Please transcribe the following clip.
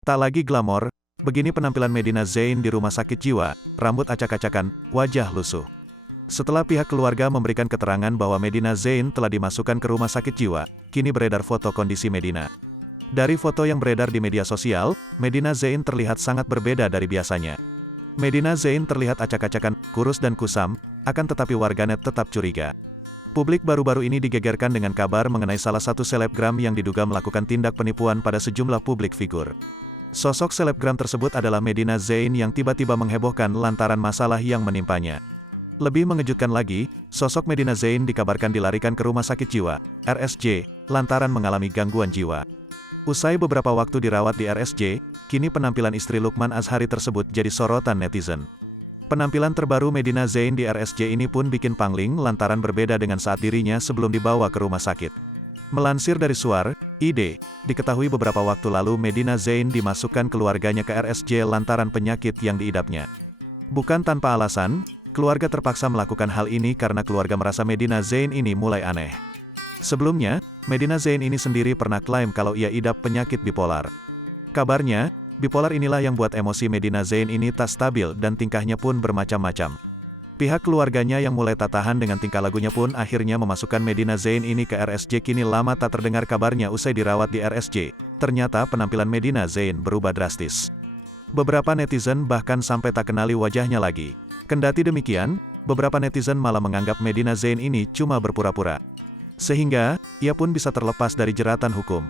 Tak lagi glamor, begini penampilan Medina Zain di rumah sakit jiwa, rambut acak-acakan, wajah lusuh. Setelah pihak keluarga memberikan keterangan bahwa Medina Zain telah dimasukkan ke rumah sakit jiwa, kini beredar foto kondisi Medina. Dari foto yang beredar di media sosial, Medina Zain terlihat sangat berbeda dari biasanya. Medina Zain terlihat acak-acakan, kurus dan kusam, akan tetapi warganet tetap curiga. Publik baru-baru ini digegerkan dengan kabar mengenai salah satu selebgram yang diduga melakukan tindak penipuan pada sejumlah publik figur. Sosok selebgram tersebut adalah Medina Zain yang tiba-tiba menghebohkan lantaran masalah yang menimpanya. Lebih mengejutkan lagi, sosok Medina Zain dikabarkan dilarikan ke rumah sakit jiwa, RSJ, lantaran mengalami gangguan jiwa. Usai beberapa waktu dirawat di RSJ, kini penampilan istri Lukman Azhari tersebut jadi sorotan netizen. Penampilan terbaru Medina Zain di RSJ ini pun bikin pangling lantaran berbeda dengan saat dirinya sebelum dibawa ke rumah sakit. Melansir dari Suar.id, diketahui beberapa waktu lalu Medina Zain dimasukkan keluarganya ke RSJ lantaran penyakit yang diidapnya. Bukan tanpa alasan, keluarga terpaksa melakukan hal ini karena keluarga merasa Medina Zain ini mulai aneh. Sebelumnya, Medina Zain ini sendiri pernah klaim kalau ia idap penyakit bipolar. Kabarnya, bipolar inilah yang buat emosi Medina Zain ini tak stabil dan tingkahnya pun bermacam-macam. Pihak keluarganya yang mulai tak tahan dengan tingkah lagunya pun akhirnya memasukkan Medina Zain ini ke RSJ. Kini lama tak terdengar kabarnya usai dirawat di RSJ. Ternyata penampilan Medina Zain berubah drastis. Beberapa netizen bahkan sampai tak kenali wajahnya lagi. Kendati demikian, beberapa netizen malah menganggap Medina Zain ini cuma berpura-pura. Sehingga, ia pun bisa terlepas dari jeratan hukum.